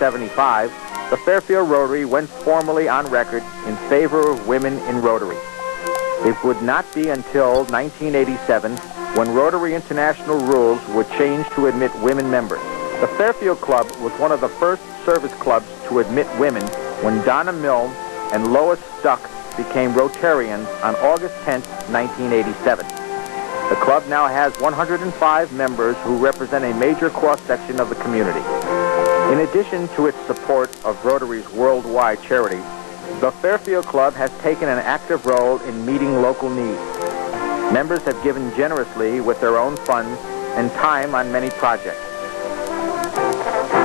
1975, the Fairfield Rotary went formally on record in favor of women in Rotary. It would not be until 1987 when Rotary International rules were changed to admit women members. The Fairfield Club was one of the first service clubs to admit women when Donna Milne and Lois Stuck became Rotarians on August 10, 1987. The club now has 105 members who represent a major cross-section of the community. In addition to its support of Rotary's worldwide charities, the Fairfield Club has taken an active role in meeting local needs. Members have given generously with their own funds and time on many projects.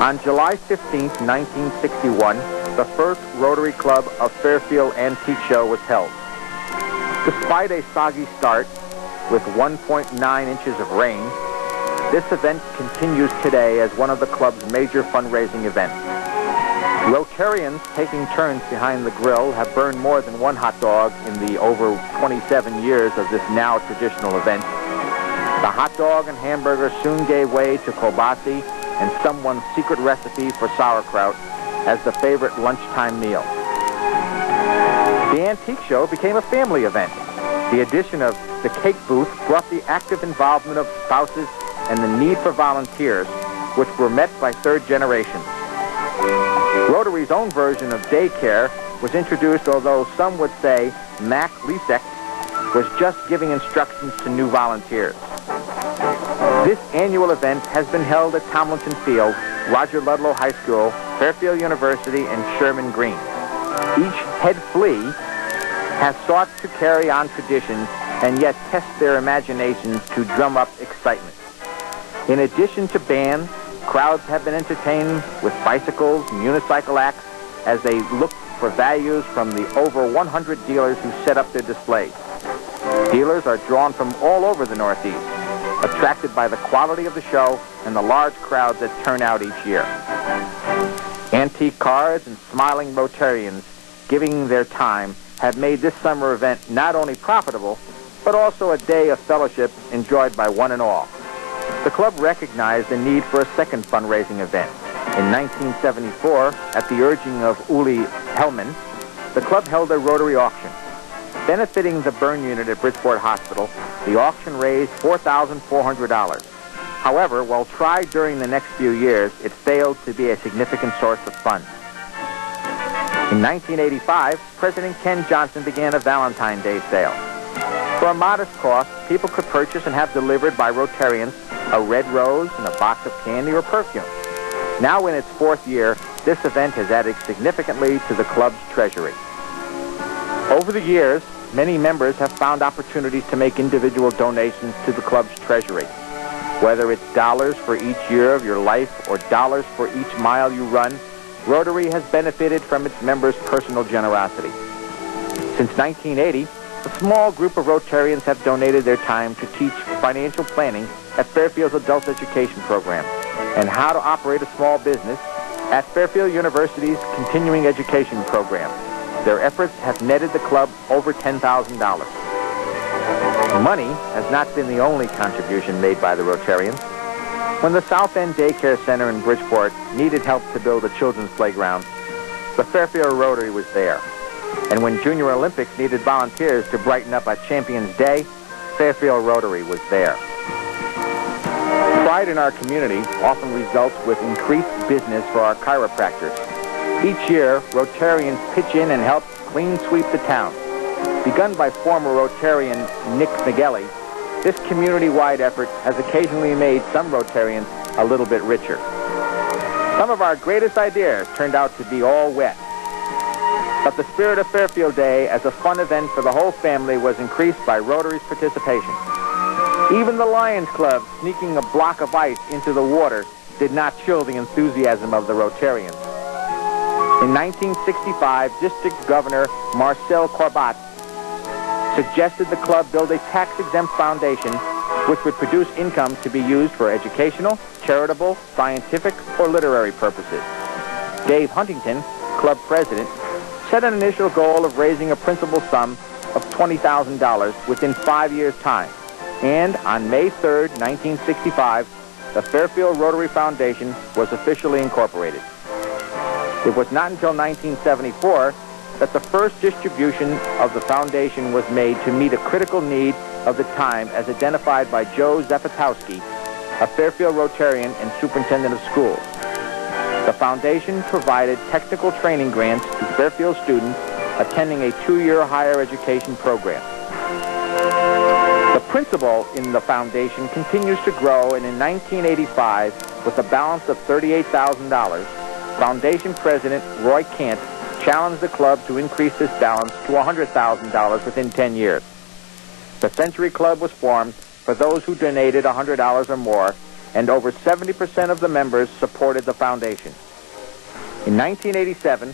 On July 15, 1961, the first Rotary Club of Fairfield Antique Show was held. Despite a soggy start with 1.9 inches of rain, this event continues today as one of the club's major fundraising events. Rotarians taking turns behind the grill have burned more than one hot dog in the over 27 years of this now traditional event. The hot dog and hamburger soon gave way to kielbasa and someone's secret recipe for sauerkraut as the favorite lunchtime meal. The antique show became a family event. The addition of the cake booth brought the active involvement of spouses and the need for volunteers, which were met by third generations. Rotary's own version of daycare was introduced, although some would say Mac Lisek was just giving instructions to new volunteers. This annual event has been held at Tomlinson Field, Roger Ludlow High School, Fairfield University, and Sherman Green. Each head flea has sought to carry on traditions and yet test their imaginations to drum up excitement. In addition to bands, crowds have been entertained with bicycles and unicycle acts as they look for values from the over 100 dealers who set up their displays. Dealers are drawn from all over the Northeast, attracted by the quality of the show and the large crowds that turn out each year. Antique cars and smiling Rotarians giving their time have made this summer event not only profitable, but also a day of fellowship enjoyed by one and all. The club recognized the need for a second fundraising event. In 1974, at the urging of Uli Hellman, the club held a Rotary auction. Benefiting the burn unit at Bridgeport Hospital, the auction raised $4,400. However, while tried during the next few years, it failed to be a significant source of funds. In 1985, President Ken Johnson began a Valentine's Day sale. For a modest cost, people could purchase and have delivered by Rotarians a red rose and a box of candy or perfume. Now in its fourth year, this event has added significantly to the club's treasury. Over the years, many members have found opportunities to make individual donations to the club's treasury. Whether it's dollars for each year of your life or dollars for each mile you run, Rotary has benefited from its members' personal generosity. Since 1980, a small group of Rotarians have donated their time to teach financial planning at Fairfield's adult education program and how to operate a small business at Fairfield University's continuing education program. Their efforts have netted the club over $10,000. Money has not been the only contribution made by the Rotarians. When the South End Daycare Center in Bridgeport needed help to build a children's playground, the Fairfield Rotary was there. And when Junior Olympics needed volunteers to brighten up a Champions Day, Fairfield Rotary was there. Pride in our community often results with increased business for our chiropractors. Each year, Rotarians pitch in and help clean sweep the town. Begun by former Rotarian Nick Migueli, this community-wide effort has occasionally made some Rotarians a little bit richer. Some of our greatest ideas turned out to be all wet. But the spirit of Fairfield Day as a fun event for the whole family was increased by Rotary's participation. Even the Lions Club sneaking a block of ice into the water did not chill the enthusiasm of the Rotarians. In 1965, District Governor Marcel Corbat suggested the club build a tax-exempt foundation which would produce income to be used for educational, charitable, scientific, or literary purposes. Dave Huntington, club president, set an initial goal of raising a principal sum of $20,000 within 5 years' time. And on May 3rd, 1965, the Fairfield Rotary Foundation was officially incorporated. It was not until 1974 that the first distribution of the foundation was made to meet a critical need of the time as identified by Joe Zapatowski, a Fairfield Rotarian and superintendent of schools. The foundation provided technical training grants to Fairfield students attending a 2-year higher education program. The principal in the foundation continues to grow, and in 1985, with a balance of $38,000, foundation president Roy Kent challenged the club to increase this balance to $100,000 within 10 years. The Century Club was formed for those who donated $100 or more, and over 70% of the members supported the foundation. In 1987,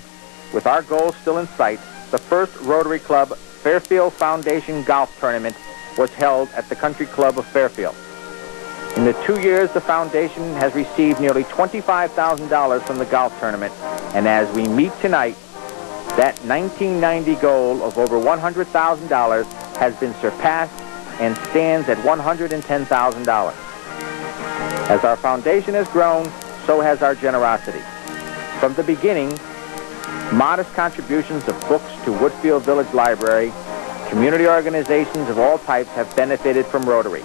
with our goals still in sight, the first Rotary Club Fairfield Foundation Golf Tournament was held at the Country Club of Fairfield. In the 2 years, the foundation has received nearly $25,000 from the golf tournament, and as we meet tonight, that 1990 goal of over $100,000 has been surpassed and stands at $110,000. As our foundation has grown, so has our generosity. From the beginning, modest contributions of books to Woodfield Village Library, community organizations of all types have benefited from Rotary.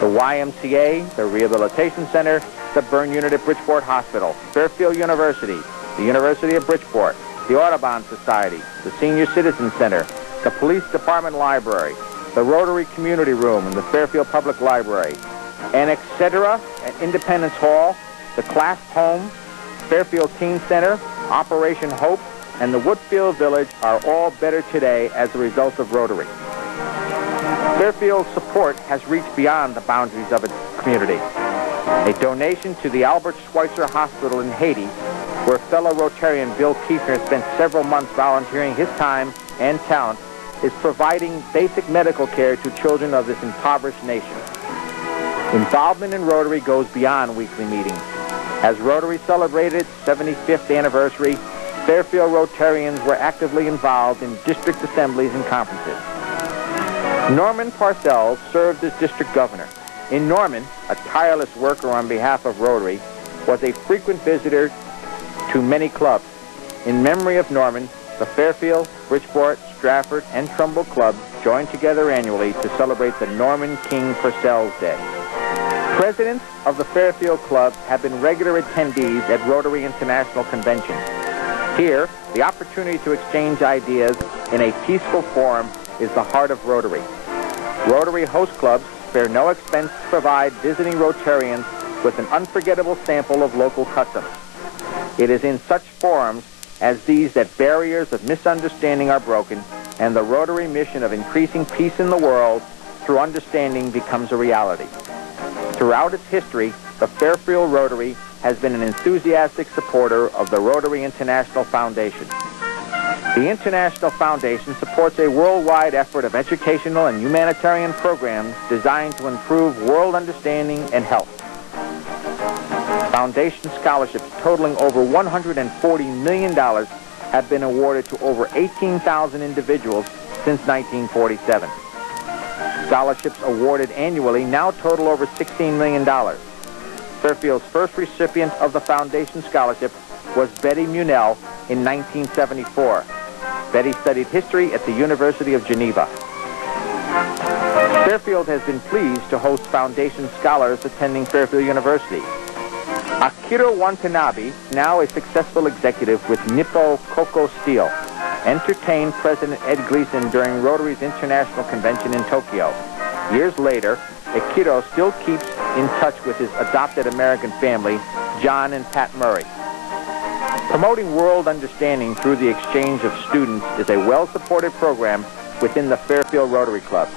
The YMCA, the Rehabilitation Center, the Burn Unit at Bridgeport Hospital, Fairfield University, the University of Bridgeport, the Audubon Society, the Senior Citizen Center, the Police Department Library, the Rotary Community Room and the Fairfield Public Library, and etc. at Independence Hall, the Clasp Home, Fairfield Teen Center, Operation Hope, and the Woodfield Village are all better today as a result of Rotary. Fairfield's support has reached beyond the boundaries of its community. A donation to the Albert Schweitzer Hospital in Haiti, where fellow Rotarian Bill Kiefner spent several months volunteering his time and talent, is providing basic medical care to children of this impoverished nation. Involvement in Rotary goes beyond weekly meetings. As Rotary celebrated its 75th anniversary, Fairfield Rotarians were actively involved in district assemblies and conferences. Norman Parcells served as district governor. In Norman, a tireless worker on behalf of Rotary, was a frequent visitor to many clubs. In memory of Norman, the Fairfield, Bridgeport, Stratford, and Trumbull clubs join together annually to celebrate the Norman King Purcell's Day. Presidents of the Fairfield Club have been regular attendees at Rotary International Conventions. Here, the opportunity to exchange ideas in a peaceful forum is the heart of Rotary. Rotary host clubs spare no expense to provide visiting Rotarians with an unforgettable sample of local customs. It is in such forums as these that barriers of misunderstanding are broken, and the Rotary mission of increasing peace in the world through understanding becomes a reality. Throughout its history, the Fairfield Rotary has been an enthusiastic supporter of the Rotary International Foundation. The International Foundation supports a worldwide effort of educational and humanitarian programs designed to improve world understanding and health. Foundation scholarships totaling over $140 million have been awarded to over 18,000 individuals since 1947. Scholarships awarded annually now total over $16 million. Fairfield's first recipient of the Foundation Scholarship was Betty Munell in 1974. Betty studied history at the University of Geneva. Fairfield has been pleased to host Foundation scholars attending Fairfield University. Akira Watanabe, now a successful executive with Nippo Koko Steel, entertained President Ed Gleason during Rotary's International Convention in Tokyo. Years later, Akira still keeps in touch with his adopted American family, John and Pat Murray. Promoting world understanding through the exchange of students is a well-supported program within the Fairfield Rotary Club.